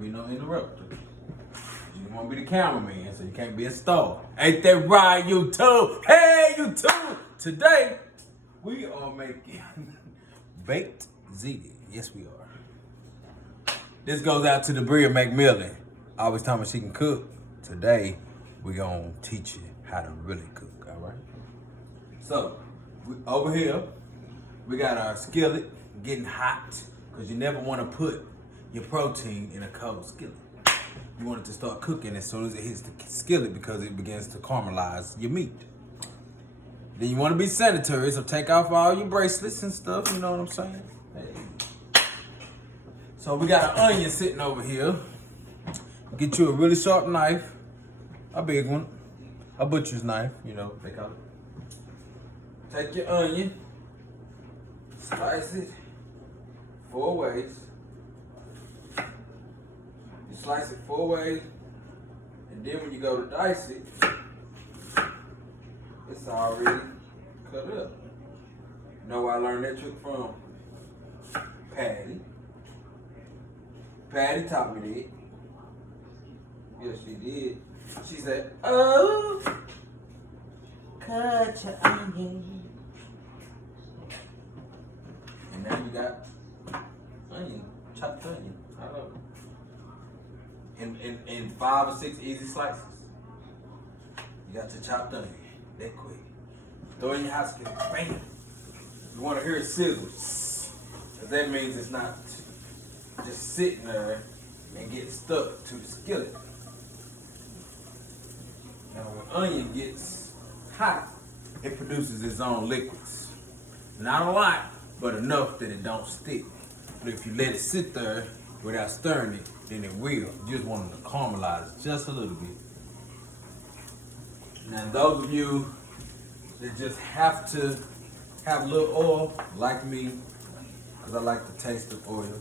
be no interrupter. You want to be the cameraman, so you can't be a star. Ain't that right, YouTube? Hey, YouTube! Today, we are making baked ziti. Yes, we are. This goes out to the Bria McMillan. Always telling me she can cook. Today, we're going to teach you how to really cook, all right? So, over here, we got our skillet getting hot, because you never want to put your protein in a cold skillet. You want it to start cooking as soon as it hits the skillet because it begins to caramelize your meat. Then you want to be sanitary, so take off all your bracelets and stuff, you know what I'm saying? Hey. So we got an onion sitting over here. Get you a really sharp knife, a big one, a butcher's knife, you know, they call it. Take your onion, slice it 4 ways. You slice it 4 ways, and then when you go to dice it, it's already cut up. You know where I learned that trick from? Patty. Patty taught me that. Yes, she did. She said, "Oh, cut your onion." And now you got onion, chopped onion. I love it. In 5 or 6 easy slices. You got your chopped onion. That quick. Throw it in your hot skillet. Bam. You want to hear it sizzle. Because that means it's not just sitting there and getting stuck to the skillet. Now when onion gets hot, it produces its own liquids. Not a lot, but enough that it don't stick. But if you let it sit there without stirring it, then it will. You just want it to caramelize just a little bit. Now those of you that just have to have a little oil, like me, because I like the taste of oil,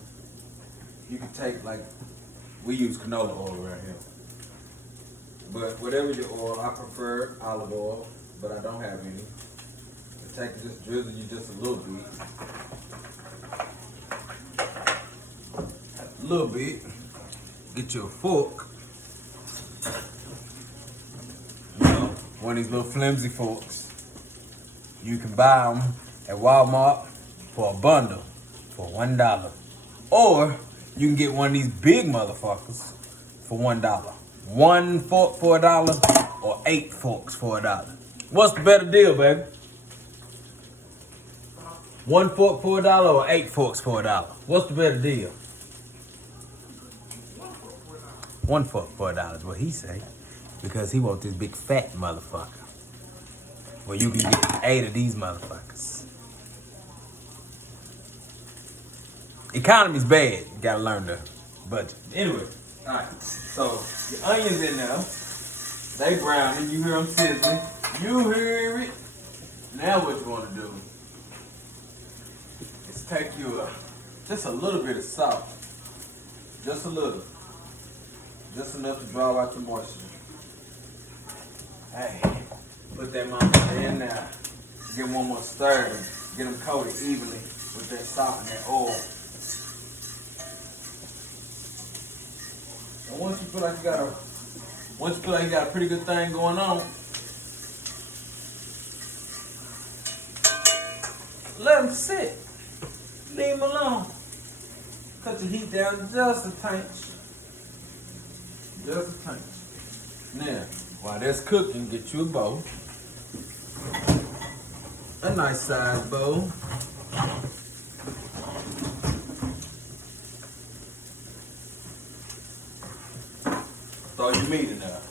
you can take, like, we use canola oil around here. But whatever your oil, I prefer olive oil, but I don't have any. Take it, just drizzle you just a little bit. A little bit. Get you a fork. You know, one of these little flimsy forks. You can buy them at Walmart for a bundle for $1. Or you can get one of these big motherfuckers for $1. 1 fork for $1 or 8 forks for $1. What's the better deal, baby? 1 fork for $1 or 8 forks for $1? What's the better deal? 1 fork for $1 is what he say, because he want this big fat motherfucker. Well, you can get 8 of these motherfuckers. Economy's bad. You gotta learn the budget. Anyway, all right. So your onions in there, they browning. You hear them sizzling. You hear it. Now what you want to do? Take you just a little bit of salt, just a little, just enough to draw out your moisture. Hey, put that motherfucker in there, get one more stir, get them coated evenly with that salt and that oil. And once you feel like you got a pretty good thing going on, let them sit. Leave them alone. Cut your heat down just a tinch. Just a tinch. Now, while that's cooking, get you a bowl. A nice size bowl. Throw your meat in there.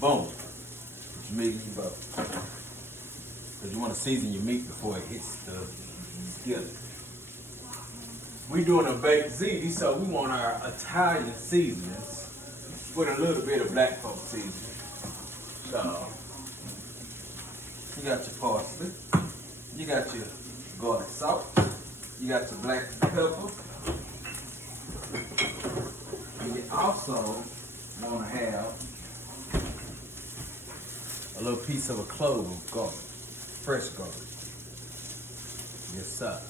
Boom. Put your meat in your bowl. Because you want to season your meat before it hits the skillet. We doing a baked ziti, so we want our Italian seasonings with a little bit of black folk seasoning. So, you got your parsley, you got your garlic salt, you got your black pepper, and you also want to have a little piece of a clove of garlic, fresh garlic. Yes, sir.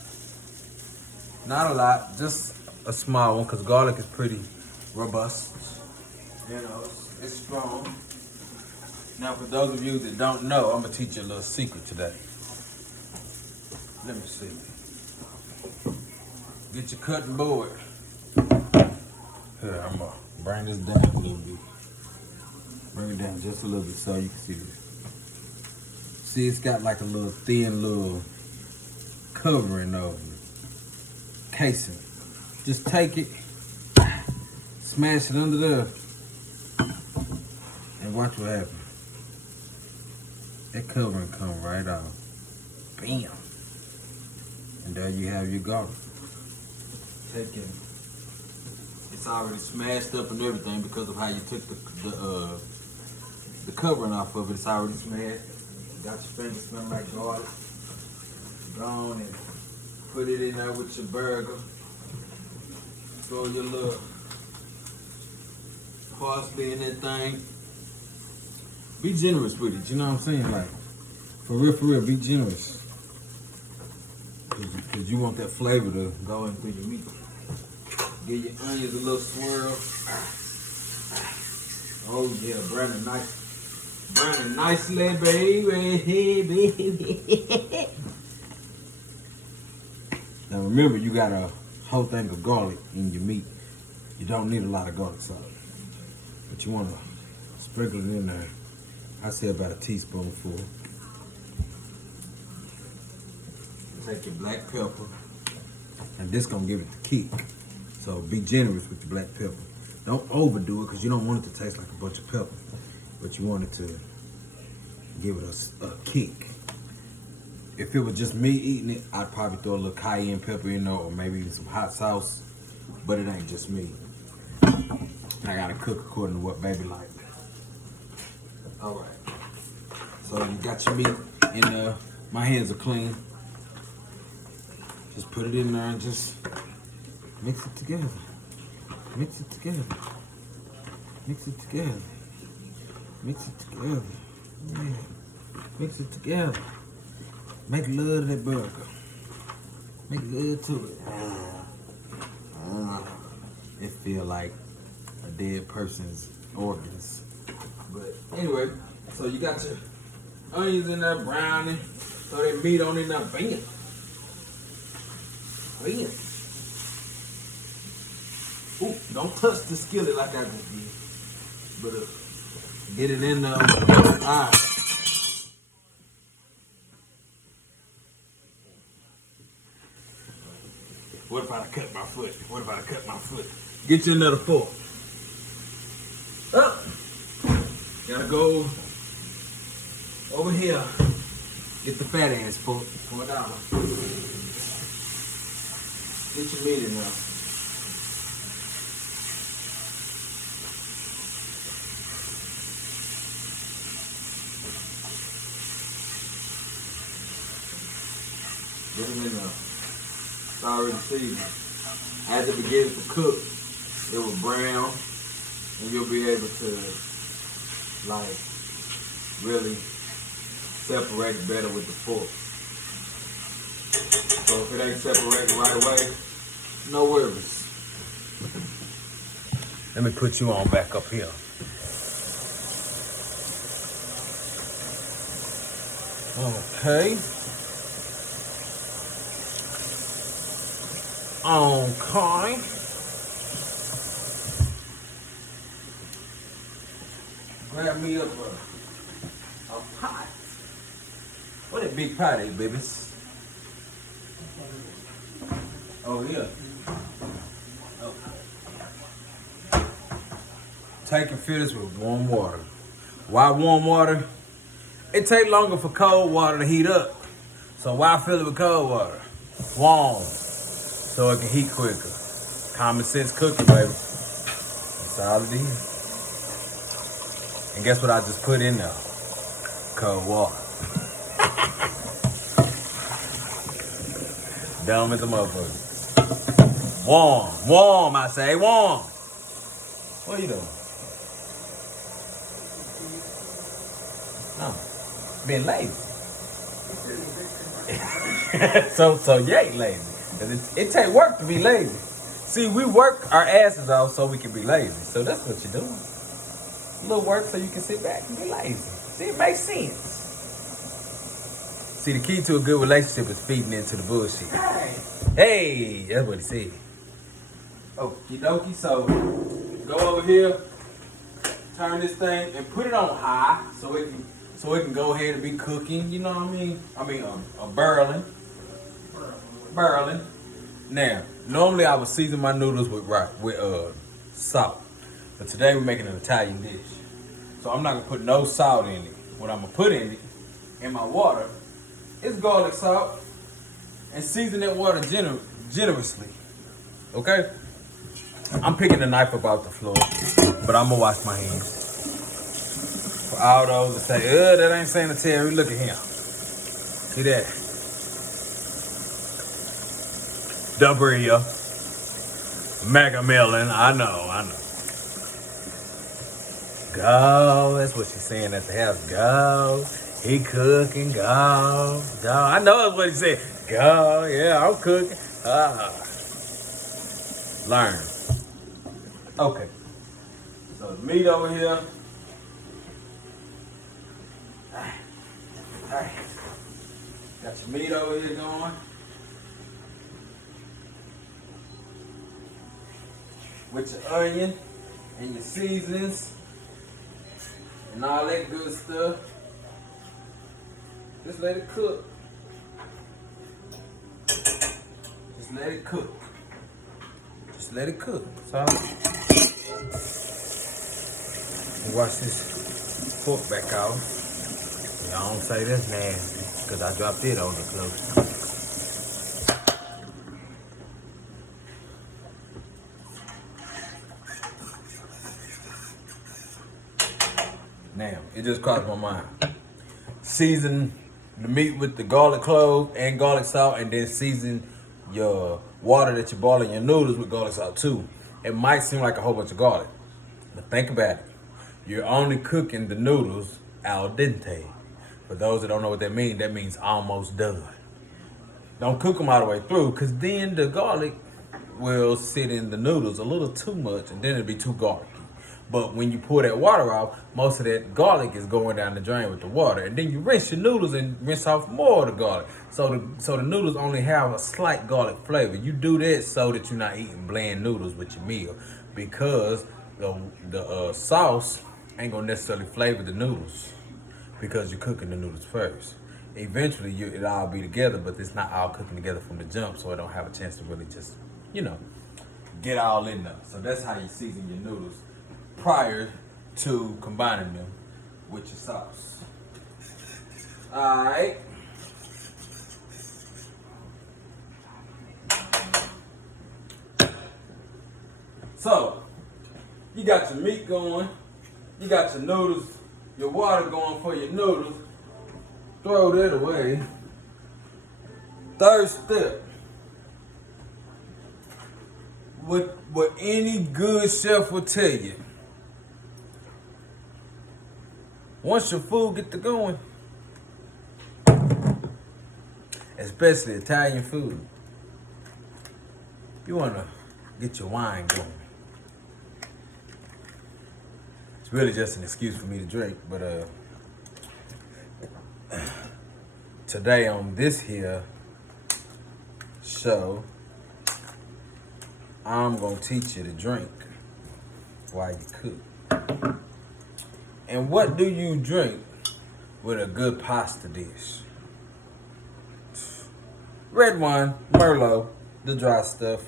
Not a lot, just a small one, because garlic is pretty robust. You know, it's strong. Now, for those of you that don't know, I'm gonna teach you a little secret today. Let me see. Get your cutting board. Here, I'm gonna bring this down a little bit. Bring it down just a little bit so you can see this. See, it's got like a little thin little covering over it. Casing. Just take it, smash it under there, and watch what happens. That covering come right off. Bam. And there you have your garlic. Take it. It's already smashed up and everything because of how you took the covering off of it. It's already smashed. Got your fingers smelling like garlic. Go on and put it in there with your burger. Throw your little parsley in that thing. Be generous with it, you know what I'm saying? Like, for real, be generous. Cause you want that flavor to go in through your meat. Give your onions a little swirl. Oh yeah, browning nicely, baby. Now remember, you got a whole thing of garlic in your meat. You don't need a lot of garlic salt, but you want to sprinkle it in there. I say about a teaspoonful. Take your black pepper, and this gonna give it the kick. So be generous with your black pepper. Don't overdo it because you don't want it to taste like a bunch of pepper, but you want it to give it a kick. If it was just me eating it, I'd probably throw a little cayenne pepper in there or maybe even some hot sauce, but it ain't just me. I gotta cook according to what baby like. All right. So you got your meat in there. My hands are clean. Just put it in there and just mix it together. Mix it together. Mix it together. Mix it together. Yeah. Mix it together. Make love to that burger. Make love to it. It feel like a dead person's organs. But anyway, so you got your onions in there browning. Throw that meat on in there. Bam. Bam. Ooh, don't touch the skillet like I just did. But get it in there. Alright. What if I cut my foot? What if I cut my foot? Get you another fork. Up. Gotta go over here. Get the fat ass fork for $1. Get your meat in there. Get them in there. It's already seasoned. As it begins to cook, it will brown, and you'll be able to, like, really separate better with the fork. So if it ain't separating right away, no worries. Let me put you on back up here. Okay. Okay. Grab me up a pot. What a big pot is, babies. Oh, yeah. Okay. Take and fill this with warm water. Why warm water? It takes longer for cold water to heat up. So why fill it with cold water? Warm. So it can heat quicker. Common sense cooking, baby. That's all it is. And guess what I just put in there? Cold water. Dumb as a motherfucker. Warm, I say, warm. What are you doing? No, being lazy. so you ain't lazy. It take work to be lazy. See, we work our asses off so we can be lazy. So that's what you're doing. A little work so you can sit back and be lazy. See, it makes sense. See, the key to a good relationship is feeding into the bullshit. Hey, that's what he said. Okie dokie, so go over here, turn this thing and put it on high so it can go ahead and be cooking. You know what I mean? Burling. Now, normally I would season my noodles with salt, but today we're making an Italian dish, so I'm not gonna put no salt in it. What I'm gonna put in it, in my water, is garlic salt, and season that water generously. Okay? I'm picking the knife up off the floor, but I'm gonna wash my hands. For all those that say, that ain't sanitary, look at him. See that? Dabria. Mega Million, I know. Go, that's what she's saying at the house. Go, he cooking, go. I know that's what he said. Go, yeah, I'm cooking. Learn. Okay. So the meat over here. Alright. Got your meat over here going. With your onion and your seasonings and all that good stuff. Just let it cook. Just let it cook. So wash this pork back off. Y'all don't say that's nasty, because I dropped it on the clothes. Now, it just crossed my mind. Season the meat with the garlic clove and garlic salt, and then season your water that you're boiling your noodles with garlic salt too. It might seem like a whole bunch of garlic, but think about it. You're only cooking the noodles al dente. For those that don't know what that means almost done. Don't cook them all the way through, because then the garlic will sit in the noodles a little too much, and then it'll be too garlicky. But when you pour that water off, most of that garlic is going down the drain with the water. And then you rinse your noodles and rinse off more of the garlic. So the noodles only have a slight garlic flavor. You do that so that you're not eating bland noodles with your meal, because the sauce ain't gonna necessarily flavor the noodles, because you're cooking the noodles first. Eventually, it'll all be together, but it's not all cooking together from the jump, so it don't have a chance to really just, get all in there. So that's how you season your noodles prior to combining them with your sauce. All right. So, you got your meat going, you got your noodles, your water going for your noodles. Throw that away. Third step. What any good chef will tell you. Once your food get to going, especially Italian food, you want to get your wine going. It's really just an excuse for me to drink, but today on this here show, I'm gonna teach you to drink while you cook. And what do you drink with a good pasta dish? Red wine, Merlot, the dry stuff.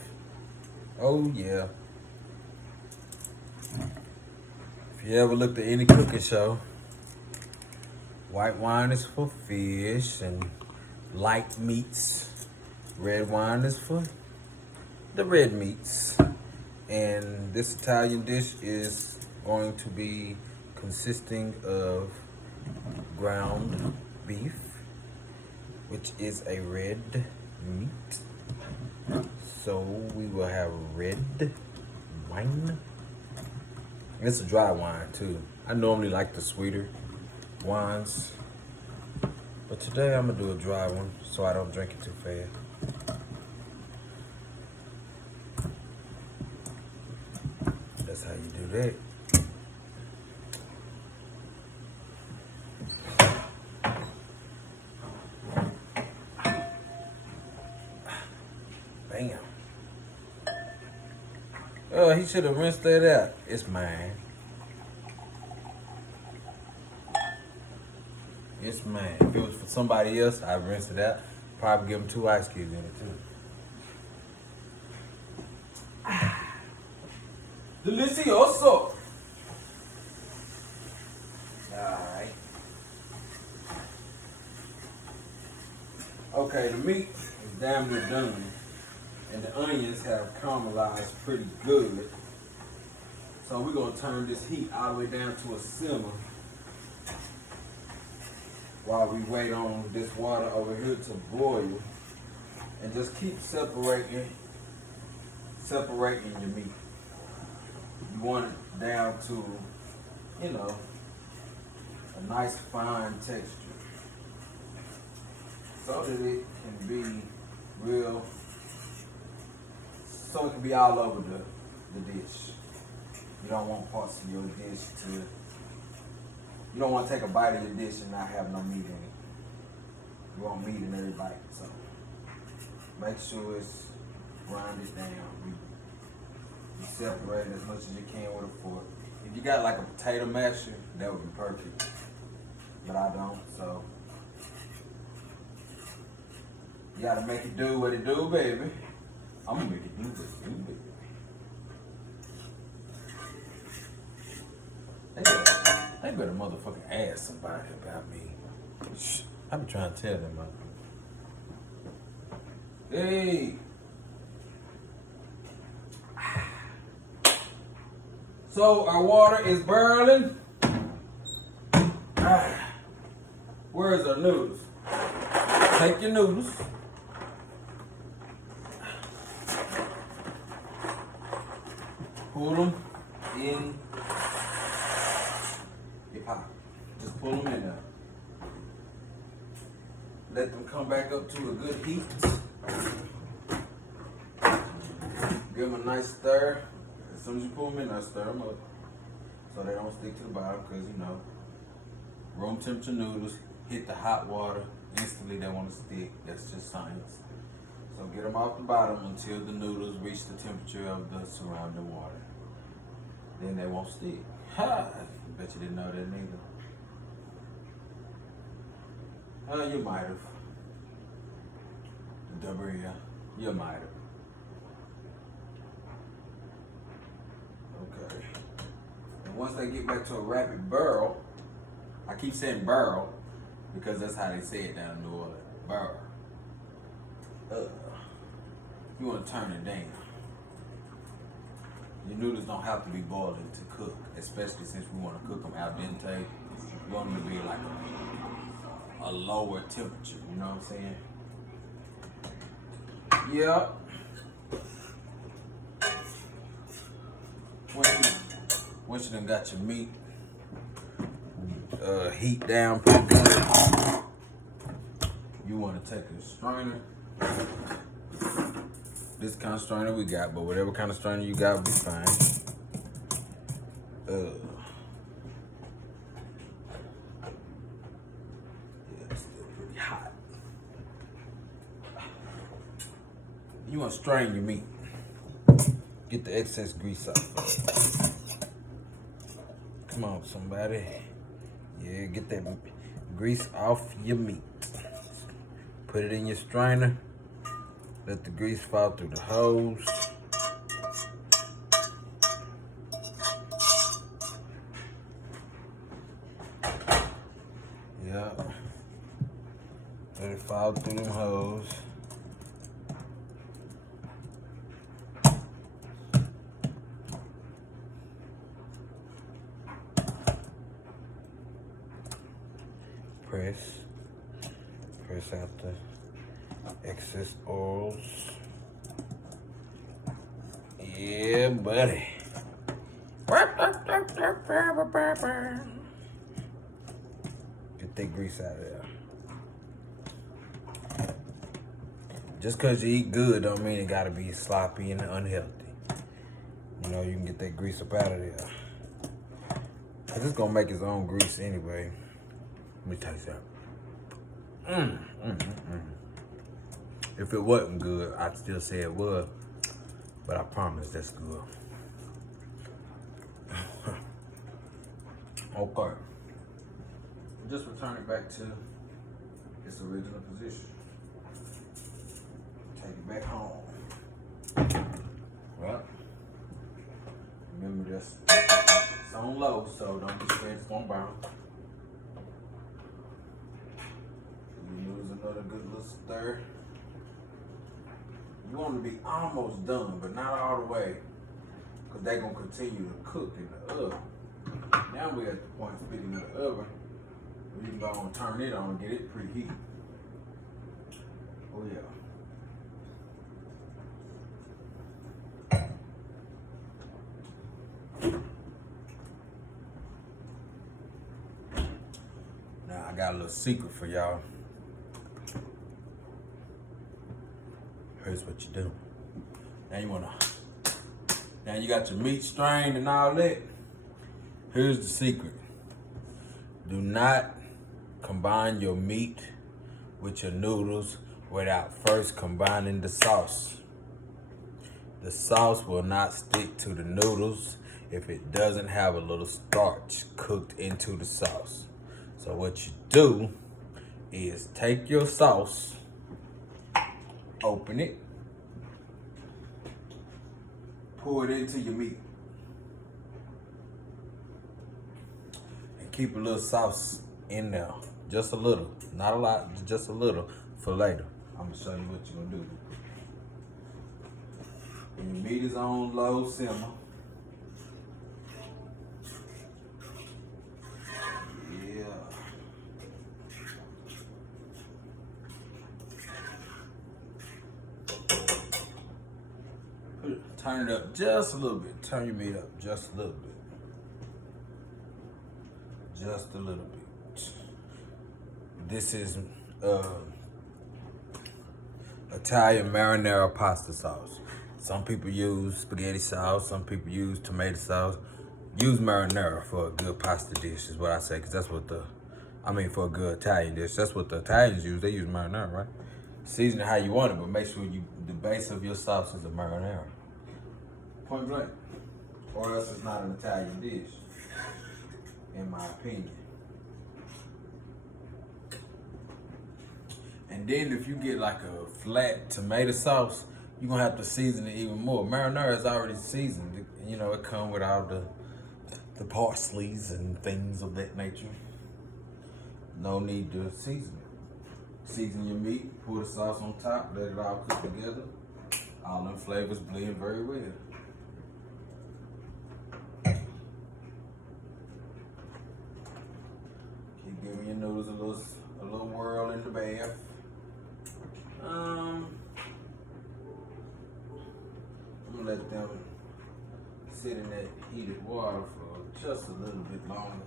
Oh yeah. If you ever looked at any cooking show, white wine is for fish and light meats. Red wine is for the red meats. And this Italian dish is going to be consisting of ground beef, which is a red meat. So we will have red wine. It's a dry wine too. I normally like the sweeter wines, but today I'm gonna do a dry one so I don't drink it too fast. Do that. Bam. Oh, he should have rinsed that out. It's mine. It's mine. If it was for somebody else, I'd rinse it out. Probably give them 2 ice cubes in it too. Delicioso. Alright. Okay, the meat is damn near done. And the onions have caramelized pretty good. So we're gonna turn this heat all the way down to a simmer while we wait on this water over here to boil. And just keep separating your meat. You want it down to, you know, a nice fine texture, so that it can be real, so it can be all over the dish. You don't want parts of your dish to, you don't want to take a bite of your dish and not have no meat in it. You want meat in every bite, so make sure it's grinded down. You separate it as much as you can with a fork. If you got like a potato masher, that would be perfect. But I don't, so you gotta make it do what it do, baby. I'm gonna make it do what it do, baby. They better motherfucking ask somebody about me. Shh, I be trying to tell them, man. Hey. So our water is boiling. Where's our noodles? Take your noodles. Pull them in your pot. Just pull them in there. Let them come back up to a good heat. Give them a nice stir. As soon as you pull them in there, stir them up so they don't stick to the bottom, because you know, room temperature noodles hit the hot water instantly, they want to stick. That's just science. So get them off the bottom until the noodles reach the temperature of the surrounding water. Then they won't stick. Ha! I bet you didn't know that neither. You might have. Dabria, you might have. Okay. And once they get back to a rapid boil, I keep saying burl because that's how they say it down in New Orleans. Burl. You want to turn it down. Your noodles don't have to be boiling to cook, especially since we want to cook them al dente. We want them to be like a lower temperature, you know what I'm saying? Yep. Once you done got your meat heat down pretty good, you want to take a strainer. This kind of strainer we got, but whatever kind of strainer you got will be fine. Yeah, it's still pretty hot. You want to strain your meat. Get the excess grease out. Come on, somebody. Yeah, get that grease off your meat. Put it in your strainer. Let the grease fall through the hose. Yep. Let it fall through them hose. Press out the excess oils. Yeah, buddy. Get that grease out of there. Just because you eat good don't mean it gotta be sloppy and unhealthy. You know, you can get that grease up out of there. Cause it's gonna make its own grease anyway. Let me taste that. If it wasn't good, I'd still say it was. But I promise that's good. Okay. Just return it back to its original position. Take it back home. Well, remember this. It's on low, so don't be scared it's gonna burn. You use another good little stir. You want to be almost done, but not all the way, because they're gonna continue to cook in the oven. Now we're at the point, speaking of the oven, where you can go and turn it on and get it preheated. Oh yeah. Now I got a little secret for y'all. Here's what you do. Now you got your meat strained and all that. Here's the secret. Do not combine your meat with your noodles without first combining the sauce. The sauce will not stick to the noodles if it doesn't have a little starch cooked into the sauce. So what you do is take your sauce, open it, pour it into your meat, and keep a little sauce in there. Just a little, not a lot, just a little for later. I'm gonna show you what you're gonna do. When your meat is on low simmer, turn it up just a little bit. Turn your meat up just a little bit. Just a little bit. This is Italian marinara pasta sauce. Some people use spaghetti sauce. Some people use tomato sauce. Use marinara for a good pasta dish is what I say, because that's what for a good Italian dish. That's what the Italians use. They use marinara, right? Season it how you want it, but make sure the base of your sauce is a marinara. Point blank. Or else it's not an Italian dish, in my opinion. And then if you get like a flat tomato sauce, you're gonna have to season it even more. Marinara is already seasoned. You know, it comes with all the parsleys and things of that nature. No need to season it. Season your meat, pour the sauce on top, let it all cook together. All them flavors blend very well. Keep giving your noodles a little whirl in the bath. I'm gonna let them sit in that heated water for just a little bit longer.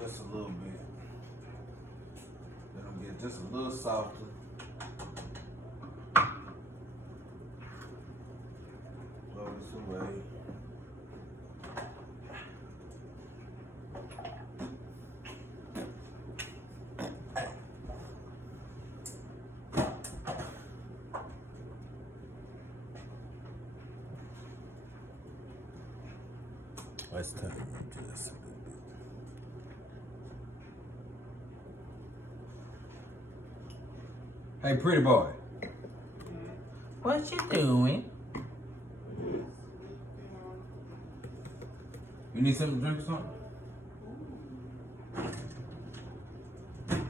Just a little bit. Let them get just a little softer. Throw this away. Let's turn it just a little bit. Hey, pretty boy. What you doing? You need something to drink or something?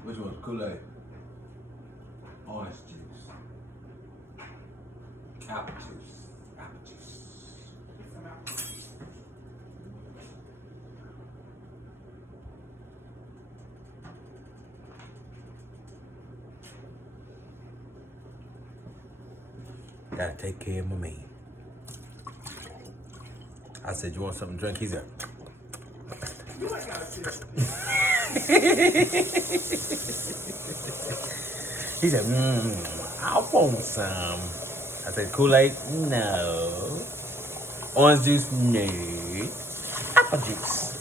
Which one's Kool-Aid? Orange juice. Apple juice. Apple juice. Gotta take care of my man. I said, you want something to drink? He said, you ain't gotta sit. He said, I want some. I said, Kool-Aid? No. Orange juice? No. Apple juice.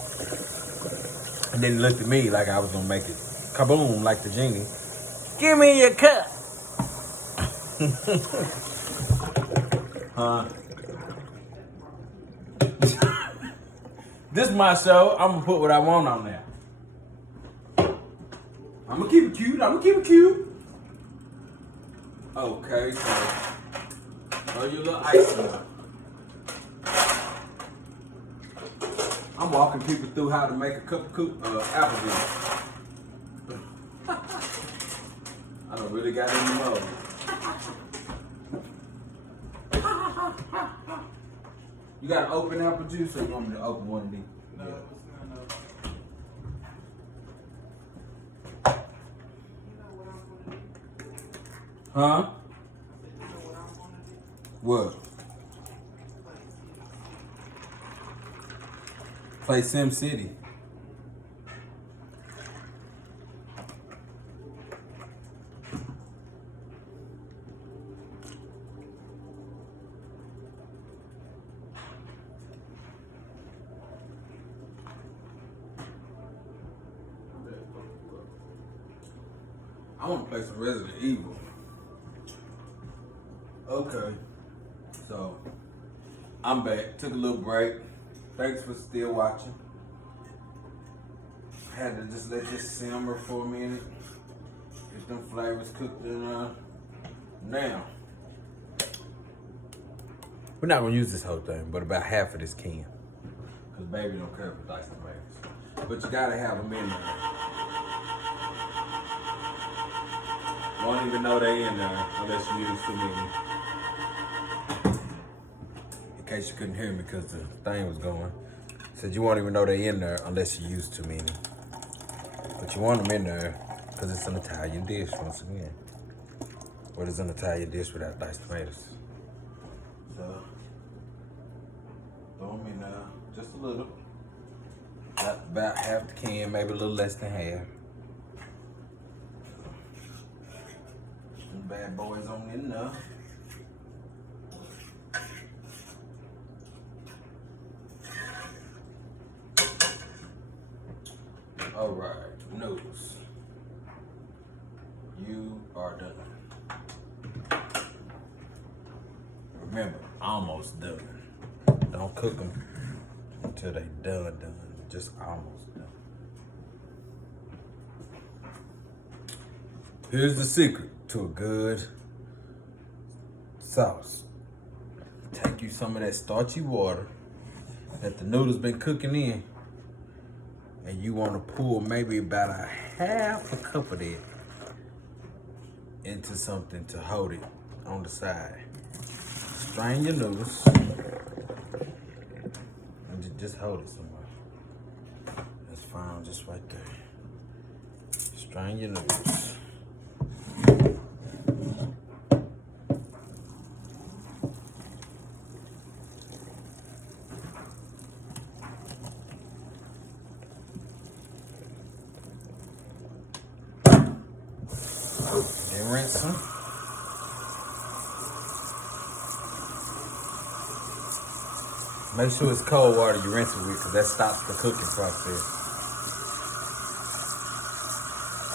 And then he looked at me like I was gonna make it kaboom like the genie. Give me your cup. This is my show. I'm gonna put what I want on there. I'm gonna keep it cute. Okay, so throw your little icing. I'm walking people through how to make a cup of apple juice. I done really got in the mode. You got an open apple juice, or you want me to open one of these? No, yeah. Huh? What? Play Sim City. I want to play some Resident Evil. Okay, so I'm back. Took a little break. Thanks for still watching. Had to just let this simmer for a minute. Get them flavors cooked in. Now, we're not gonna use this whole thing, but about half of this can, cause baby don't care for diced tomatoes. But you gotta have them in there. Won't even know they in there unless you use too many. In case you couldn't hear me because the thing was going. Said you won't even know they in there unless you use too many. But you want them in there because it's an Italian dish once again. What is an Italian dish without diced tomatoes? So, throw them in there just a little. About half the can, maybe a little less than half. Bad boys on in there. All right, noodles. You are done. Remember, almost done. Don't cook them until they done. Just almost done. Here's the secret to a good sauce. Take you some of that starchy water that the noodles been cooking in, and you want to pour maybe about a half a cup of that into something to hold it on the side. Strain your noodles and just hold it somewhere. That's fine, just right there. Strain your noodles. Then rinse them. Make sure it's cold water you rinse it with, because that stops the cooking process.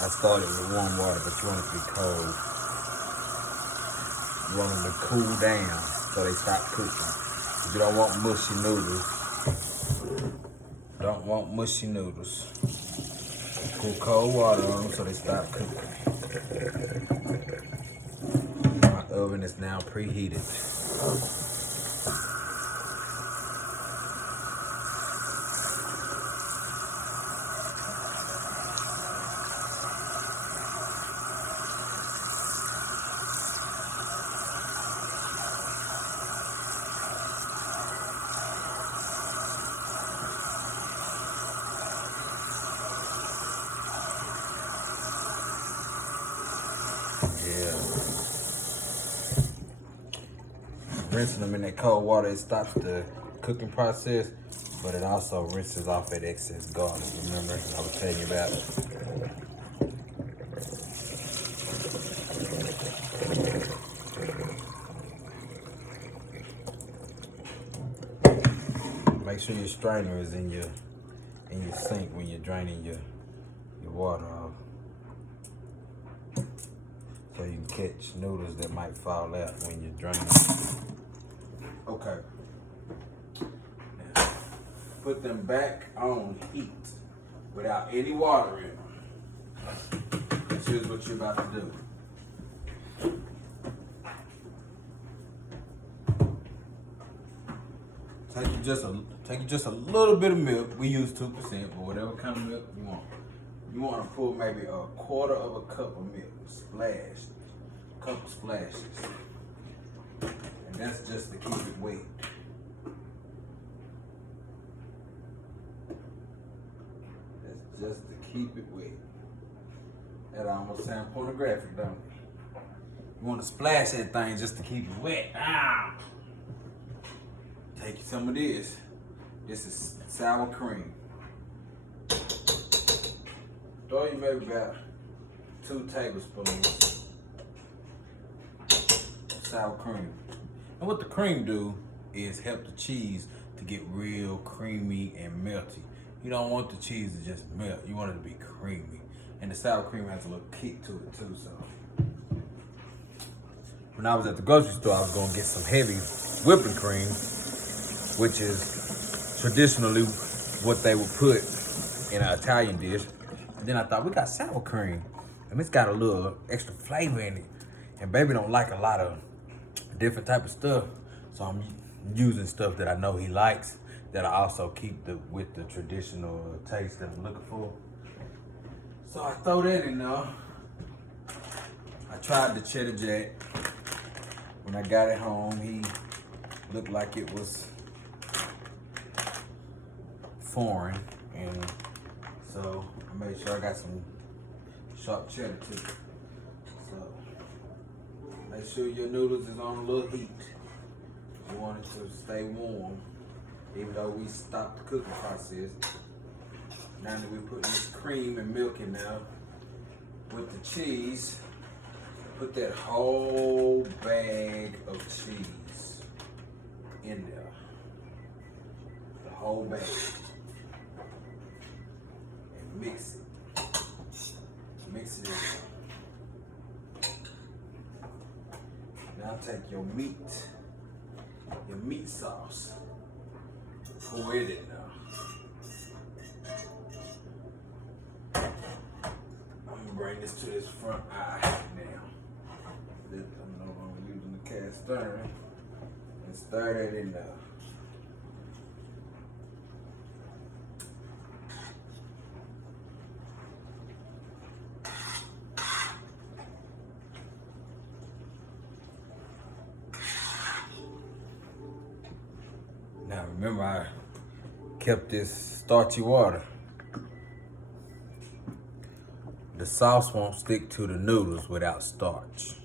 I started with warm water, but you want it to be cold. You want them to cool down so they stop cooking. You don't want mushy noodles. Don't want mushy noodles. Put cold water on them so they stop cooking. My oven is now preheated. Yeah. Rinsing them in that cold water, it stops the cooking process, but it also rinses off that excess garlic. Remember, I was telling you about it. sure your strainer is in your sink when you're draining your water off, so you can catch noodles that might fall out when you're draining. Okay. Now, put them back on heat without any water in them. Here's what you're about to do. Take you just a little bit of milk. We use 2%, or whatever kind of milk you want. You want to pour maybe a quarter of a cup of milk, splashed, couple splashes, and that's just to keep it wet. That's just to keep it wet. That almost sounds pornographic, don't it? You want to splash that thing just to keep it wet. Ah! Take some of this. This is sour cream. Throw you maybe about 2 tablespoons of sour cream. And what the cream do is help the cheese to get real creamy and melty. You don't want the cheese to just melt. You want it to be creamy. And the sour cream has a little kick to it too, so. When I was at the grocery store, I was gonna get some heavy whipping cream, which is traditionally what they would put in an Italian dish. And then I thought, we got sour cream, and it's got a little extra flavor in it. And baby don't like a lot of different type of stuff, so I'm using stuff that I know he likes, that I also keep with the traditional taste that I'm looking for. So I throw that in there. I tried the cheddar jack. When I got it home, he looked like it was foreign, and so I made sure I got some sharp cheddar too. So make sure your noodles is on a little heat. You want it to stay warm, even though we stopped the cooking process. Now that we're putting this cream and milk in there with the cheese, put that whole bag of cheese in there. The whole bag. And mix it. Mix it in there. Now take your meat sauce. Pour it in there. Bring this to this front eye now. I'm no longer using the cast iron, and stir that in there. Now remember, I kept this starchy water. The sauce won't stick to the noodles without starch.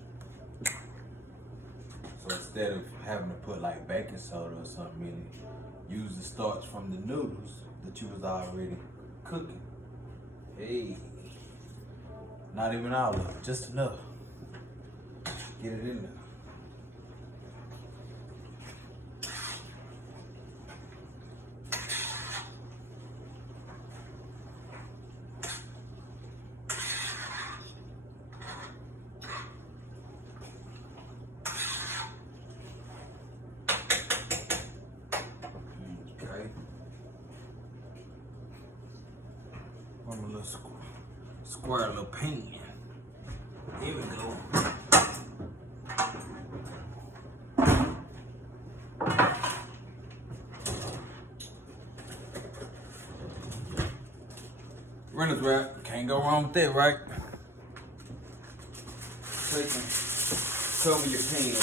So instead of having to put like baking soda or something in it, use the starch from the noodles that you was already cooking. Hey, not even all of it, just enough. Get it in there. One little square little pan. Here we go. Reynolds wrap, can't go wrong with that, right? Take and cover your pan.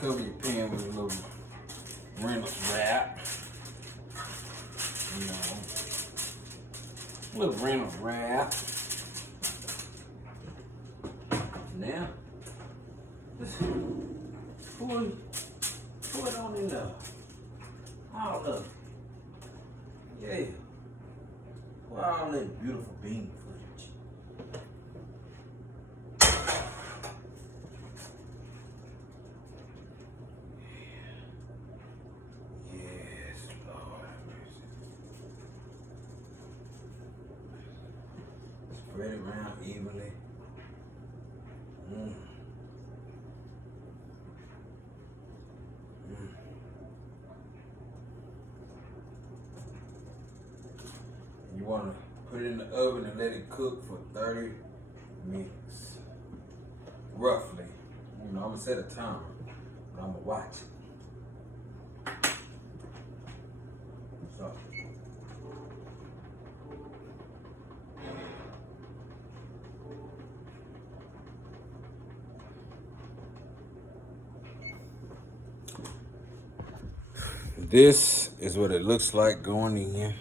Cover your pan with a little Reynolds wrap. You know, a little Reynolds wrap. Now, just pour it on in there. All of it. Yeah. Pour all that beautiful bean food. Spread it around evenly. You want to put it in the oven and let it cook for 30 minutes. Roughly. You know, I'm going to set a timer, but I'm going to watch it. So. This is what it looks like going in.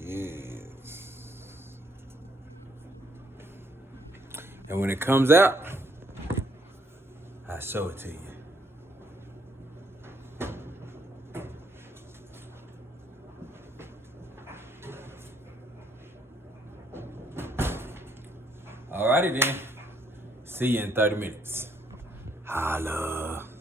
Yes. And when it comes out, I'll show it to you. Alrighty then. See you in 30 minutes. Holla.